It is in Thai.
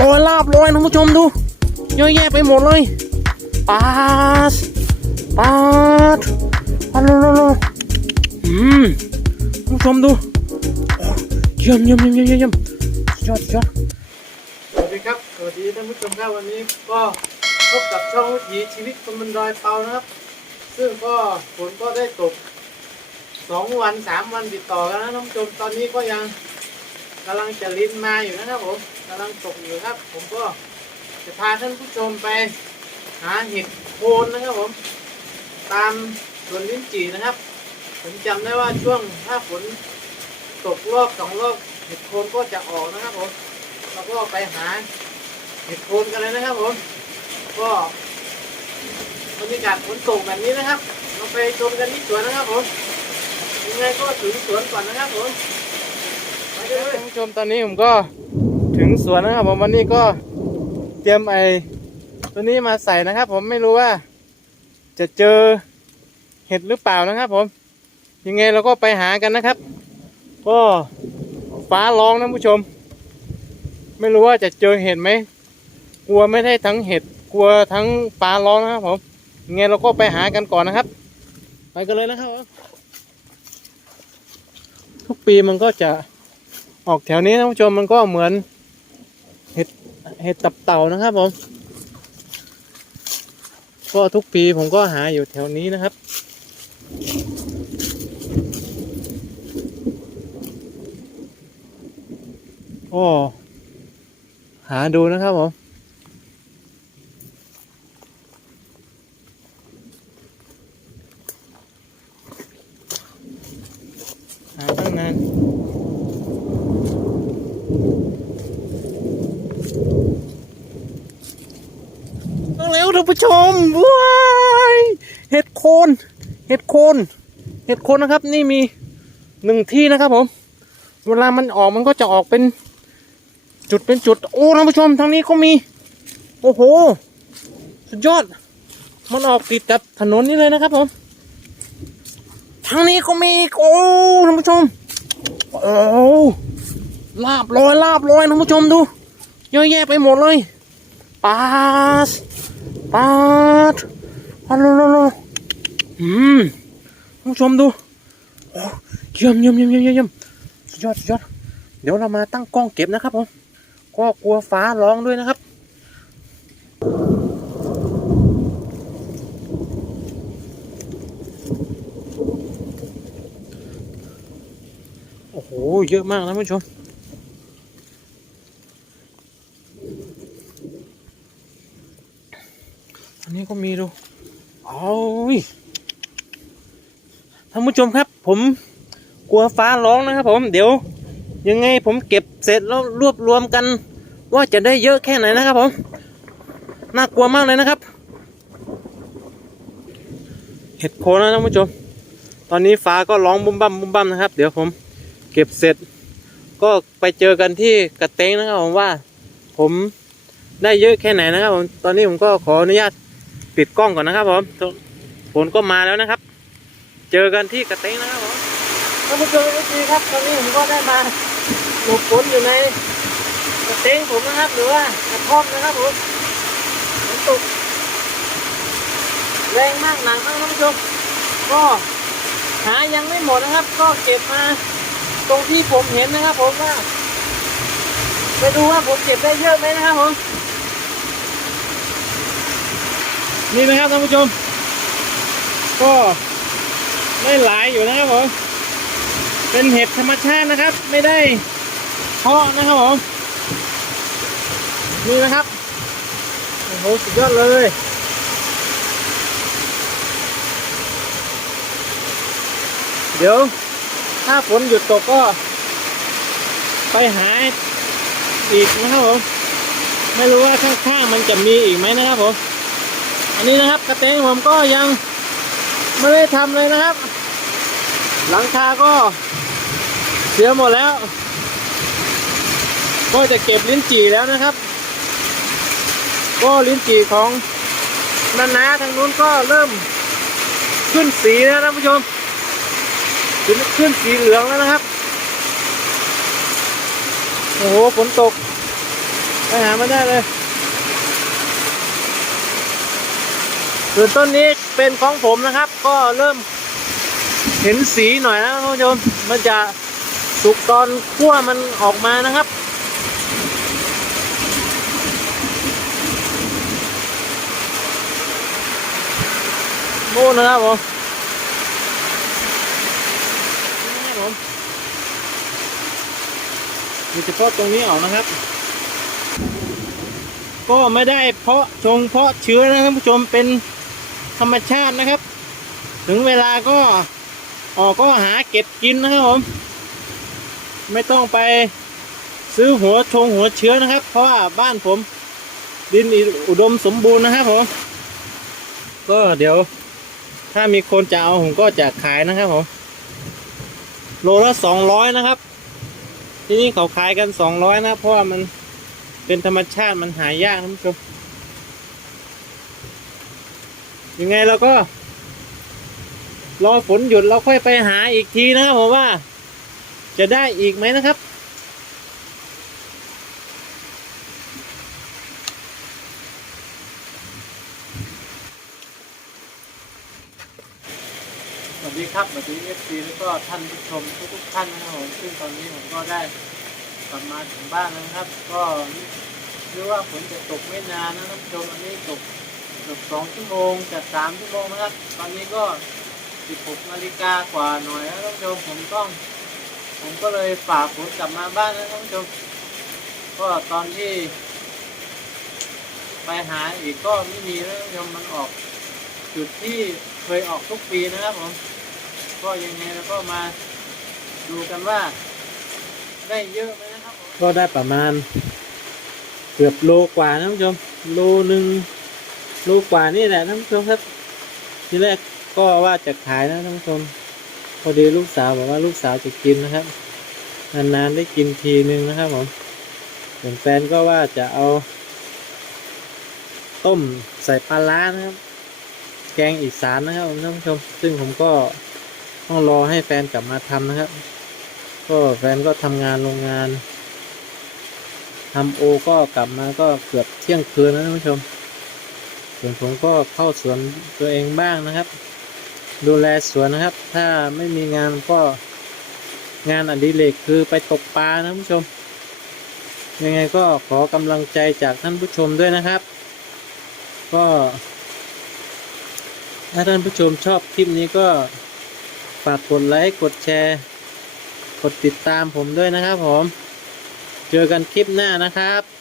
ลอยลาบลอยท่านผู้ชมดูเยอะแยะไปหมดเลยปาสปาดปาดโลโลโลอืมผู้ชมดูเยี่ยมเยี่ยมเยี่ยมเยี่ยมเยี่มสุดยอดสุดยอดสวัสดีครับสวัสดีท่านผู้ชมครับวันนี้ก็พบกับช่องวิถีชีวิตคนบนดอยเปานะครับ ซึ่งก็ฝนก็ได้ตกสองวันสามวันติดต่อกันนะท่านผู้ชมตอนนี้ก็ยัง กำลังจะลิ้นมาอยู่นะครับผมกำลังตกอยู่ครับ ผมก็จะพาท่านผู้ชมไป หาเห็ดโคนนะครับผม ตามสวนลิ้นจี่นะครับ ผมจำได้ว่าช่วงถ้าฝนตกรอบสองรอบเห็ดโคนก็จะออกนะครับผมเราก็ไปหาเห็ดโคนกันเลยนะครับผมก็บรรยากาศฝนตกแบบนี้นะครับ เราไปชมกันที่สวนนะครับผมยังไงก็ถึงสวนก่อนนะครับผม ท่านผู้ชมตอนนี้ผมก็ถึงสวนนะครับ ผมวันนี้ก็เตรียมไอ้ตัวนี้มาใส่นะครับ ผมไม่รู้ว่า จะเจอเห็ดหรือเปล่านะครับ ผม ยังไงเราก็ไปหากันนะครับ ก็ฟ้าร้องนะผู้ชม ไม่รู้ว่าจะเจอเห็ดไหมกลัวไม่ได้ทั้งเห็ดกลัวทั้งปลาร้องนะครับ ผมยังไงเราก็ไปหากันก่อนนะครับ ไปกันเลยนะครับทุกปีมันก็จะ ออกแถวนี้นะผู้ชมมันก็เหมือนเห็ดเห็ดตับเต่านะครับผม ก็ทุกปีผมก็หาอยู่แถวนี้นะครับก็หาดูนะครับผมหาตั้งนานต้องเร็ว ท่านผู้ชมว้ายเห็ดโคนเห็ดโคนเห็ดโคนนะครับ นี่มีหนึ่งที่นะครับผม เวลามันออกมันก็จะออกเป็นจุดเป็นจุด โอ้ท่านผู้ชมทางนี้ก็มี โอ้โห สุดยอด มันออกติดกับถนนนี่เลยนะครับผมทางนี้ก็มีโอ้ท่านผู้ชมโอ้ลาบลอยลาบลอยท่านผู้ชมดูเยอะแยะไปหมดเลยปาส ปาดปาดโลโลโลอืมผู้ชมดูโอ้เยี่ยมเยี่ยมเยี่ยมเยี่ยมเยี่ยมสุดยอดสุดยอดเดี๋ยวเรามาตั้งกล้องเก็บนะครับผมก็กลัวฟ้าร้องด้วยนะครับโอ้โหเยอะมากนะผู้ชม นี้ก็มีดูโอ้ยท่านผู้ชมครับ ผมกลัวฟ้าร้องนะครับ ผมเดี๋ยว ยังไงผมเก็บเสร็จแล้วรวบรวมกัน ว่าจะได้เยอะแค่ไหนนะครับ ผมน่ากลัวมากเลยนะครับ เห็ดโคนนะท่านผู้ชม ตอนนี้ฟ้าก็ร้องบุ้มบั่มบุ้มบั่มนะครับ เดี๋ยวผมเก็บเสร็จ ก็ไปเจอกันที่กระเตงนะครับผมว่า ผมได้เยอะแค่ไหนนะครับผมตอนนี้ผมก็ขออนุญาต ปิดกล้องก่อนนะครับผมฝนก็มาแล้วนะครับ เจอกันที่กระเต้งนะครับผมท่านผู้ชมทุกทีครับ ตอนนี้ผมก็ได้มาหลบฝนอยู่ในกระเต้งผมนะครับ หรือว่ากระท่อมนะครับผมฝนตกแรงมากหนักมากท่านผู้ชมก็หายังไม่หมดนะครับ ก็เก็บมาตรงที่ผมเห็นนะครับ ผมว่าไปดูว่าผมเก็บได้เยอะไหมนะครับผม นี่นะครับท่านผู้ชม ก็ได้หลายอยู่นะครับผม เป็นเห็ดธรรมชาตินะครับ ไม่ได้เพาะนะครับผม นี่นะครับโอ้โหสุดยอดเลยเดี๋ยว ถ้าฝนหยุดตกก็ ไปหาอีกนะครับผม ไม่รู้ว่าข้างๆมันจะมีอีกไหมนะครับผม อันนี้นะครับกระเตงผมก็ยังไม่ได้ทำเลยนะครับ หลังคาก็เสียหมดแล้ว ก็จะเก็บลิ้นจี่แล้วนะครับ ก็ลิ้นจี่ของนานาทางนู้นก็เริ่มขึ้นสีแล้วนะท่านผู้ชมขึ้นขึ้นสีเหลืองแล้วนะครับ โอ้โหฝนตกตหาไมาได้เลย ส่วนต้นนี้เป็นของผมนะครับ ก็เริ่มเห็นสีหน่อยนะท่านผู้ชมมันจะสุกตอนขั้วมันออกมานะครับ โน่นนะครับผมนี่ครับผมมีเฉพาะตรงนี้ออกนะครับก็ไม่ได้เพาะชงเพาะเชื้อนะท่านผู้ชมเป็น ธรรมชาตินะครับ ถึงเวลาก็ออกก็หาเก็บกินนะครับผม ไม่ต้องไปซื้อหัวชงหัวเชื้อนะครับ เพราะว่าบ้านผม ดินอุดมสมบูรณ์นะครับผม ก็เดี๋ยวถ้ามีคนจะเอาผมก็จะขายนะครับผมโลละสองร้อยนะครับ ที่นี่เขาขายกันสองร้อยนะเพราะว่ามันเป็นธรรมชาติมันหายากนะคุณผู้ชม ยังไงเราก็ รอฝนหยุดเราค่อยไปหาอีกทีนะครับผมว่า จะได้อีกไหมนะครับ สวัสดีครับสวัสดีเอฟซีแล้วก็ท่านผู้ชมทุกๆท่านนะครับผมซึ่งตอนนี้ผมก็ได้กลับมาถึงบ้านแล้วนะครับ ก็เรียกว่าฝนจะตกไม่นานนะท่านผู้ชมอันนี้ตก เกือบสองชั่วโมงจากสามชั่วโมงนะครับ ตอนนี้ก็สิบหกนาฬิกากว่าหน่อยนะท่านผู้ชมผมต้อง ผมก็เลยฝากฝนกลับมาบ้านนะท่านผู้ชมก็ตอนที่ ไปหาอีกก็ไม่มีแล้วท่านผู้ชมมันออก จุดที่เคยออกทุกปีนะครับผมก็ยังไงเราก็มาดูกันว่า ได้เยอะไหมนะครับผมก็ได้ประมาณ เกือบโลกว่านะท่านผู้ชมโลหนึ่ง ลูกกว่านี่แหละท่านผู้ชมครับ ทีแรกก็ว่าจะขายนะท่านผู้ชม พอดีลูกสาวบอกว่าลูกสาวจะกินนะครับนานๆได้กินทีนึงนะครับผมส่วนแฟนก็ว่าจะเอา ต้มใส่ปลาร้านะครับ แกงอีสานนะครับท่านผู้ชม ซึ่งผมก็ต้องรอให้แฟนกลับมาทำนะครับ ก็แฟนก็ทำงานโรงงานทำโอก็กลับมาก็เกือบเที่ยงคืนนะท่านผู้ชม ส่วนผมก็เข้าสวนตัวเองบ้างนะครับ ดูแลสวนนะครับ ถ้าไม่มีงานก็งานอดิเรกคือไปตกปลานะท่านผู้ชม ยังไงก็ขอกำลังใจจากท่านผู้ชมด้วยนะครับ ก็ถ้าท่านผู้ชมชอบคลิปนี้ก็ฝากกดไลค์กดแชร์ กดติดตามผมด้วยนะครับผม เจอกันคลิปหน้านะครับ